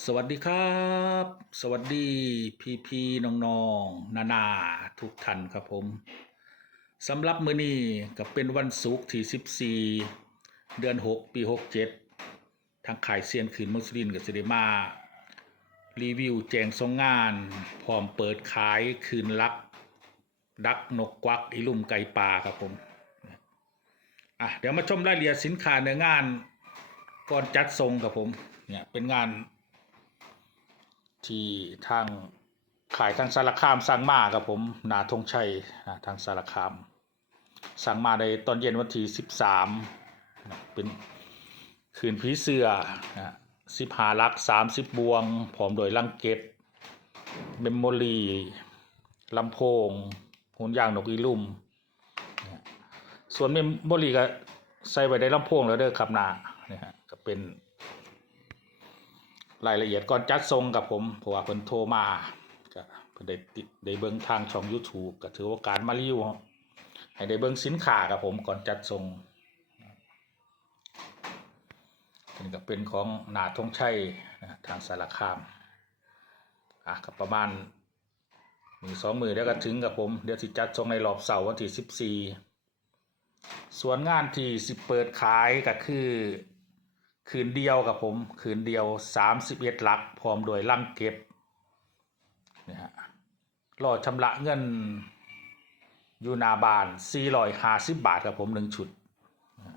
สวัสดีครับ สวัสดีพี่พี่น้องน้องนานาทุกท่านครับผมสำหรับมื้อนี้ก็เป็นวันศุกร์ที่14 เดือน 6 ปี 67 ทางขายเซียนขืนมุสลินกับสิเดมา รีวิวแจงทรงงาน พร้อมเปิดขายคืนลัก ดักนกกวักอีลุ่มไก่ป่าครับผมอะเดี๋ยวมาชมรายละเอียดสินค้าเนื้องานก่อนจัดทรงครับผมเนี่ยเป็นงาน ที่ทางขายทางสารคามสั่งมาครับผมนาธงชัยนะทางสารคาม สั่งมาในตอนเย็นวันที่สิบสามเป็นคืนผีเสือนะสิบหาลักสามสิบบวงพร้อมโดยลังเก็ตเมมโมรีลำโพงหุ่นยางนกอีลุ่มส่วนเมมโมรีก็ใส่ไว้ในลำโพงแล้วเด้อครับนาเนี่ยก็เป็น รายละเอียดก่อนจัดทรงกับผมเพราะว่าเพิ่นโทรมาก็เพิ่นได้ติดได้เบิ่งทางช่อง YouTube ก็ถือว่าการมารีวิวให้ได้เบิ่งสินค้ากับผมก่อนจัดทรงนี่ก็เป็นของนาทงชัยนะทางสารคามอะก็ประมาณมือสองมือเดี๋ยวก็ถึงกับผม เดี๋ยวสิจัดทรงในรอบเสาร์วันที่สิบสี่ส่วนงานที่สิเปิดขายก็คือ คืนเดียวกับผม คืนเดียวสามสิบเอ็ดหลัก พร้อมโดยลังเก็บนะฮะรอชำระเงินอยู่นาบานสี่ร้อยห้าสิบบาทครับผมหนึ่งชุด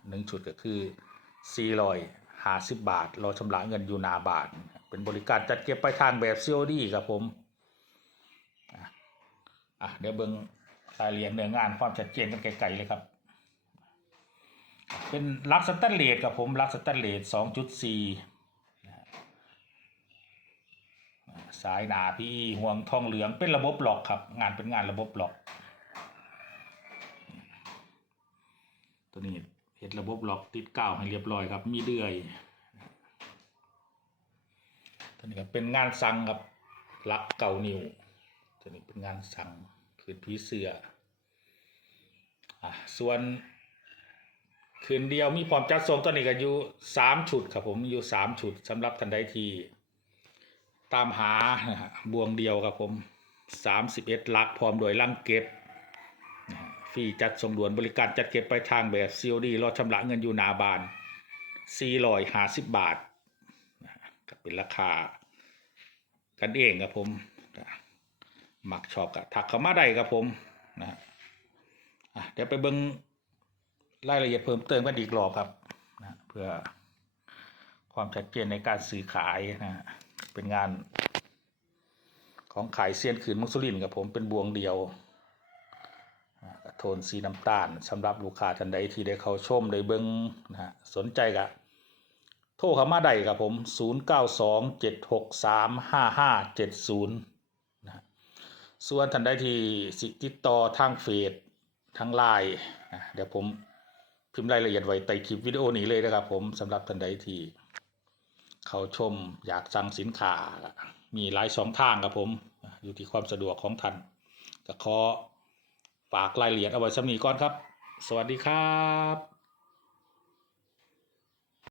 หนึ่งชุดก็คือสี่ร้อยห้าสิบบาท รอชำระเงินอยู่นาบานเป็นบริการจัดเก็บไปลายทางแบบซีโอดีครับผมอะอะเดี๋ยวเบิ้งรายละเอียดเนื้องานความชัดเจนกันไกลๆเลยครับ เป็นลักสแตนเลสกับผมลักสแตนเลสสองจุดสี่สายหนาพี่ห่วงทองเหลืองเป็นระบบหลอกครับ งานเป็นงานระบบหลอก ตัวนี้เห็ดระบบหลอกติดกาวให้เรียบร้อยครับ มีเดือยตัวนี้ก็เป็นงานสั่งกับลักเก่านิวตัวนี้เป็นงานสั่งคือผีเสืออะส่วน คืนเดียวมีพร้อมจัดส่งตัวนี้ก็อยู่สามชุดครับผมอยู่สามชุดสำหรับท่านใดที่ตามหาบวงเดียวครับผมสามสิบเอ็ดลักพร้อมโดยลังเก็บฟรีจัดส่งด่วนบริการจัดเก็บไปทางแบบ COD รอชำระเงินอยู่นาบานสี่ร้อยห้าสิบบาทนะฮะก็เป็นราคา กันเองครับผมนะมักชอบกะทักเข้ามาได้ครับผมนะฮะอะเดี๋ยวไปเบิง รายละเอียดเพิ่มเติมกันอีกรอบครับนะเพื่อความชัดเจนในการสื่อขายนะฮะเป็นงานของขายเซียนขืนมุสลินกับผมเป็นบวงเดียวโทนสีน้ำตาลสำหรับลูกค้าท่านใดที่ได้เข้าชมได้เบิ้งนะฮะสนใจกับโทรเข้ามาได้ครับผม 0 9 2 7 6 3 5 5 7 0นะฮะส่วนท่านใดที่สิติดต่อทางเฟซทางไลน์นะเดี๋ยวผม พิมพ์รายละเอียดไว้ใต้คลิปวิดีโอนี้เลยนะครับ ผมสำหรับท่านใดที่เขาชมอยากสั่งสินค้ามีหลายสองทางครับผม อยู่ที่ความสะดวกของท่านก็ขอฝากรายละเอียดเอาไว้สำนีก่อนครับ สวัสดีครับ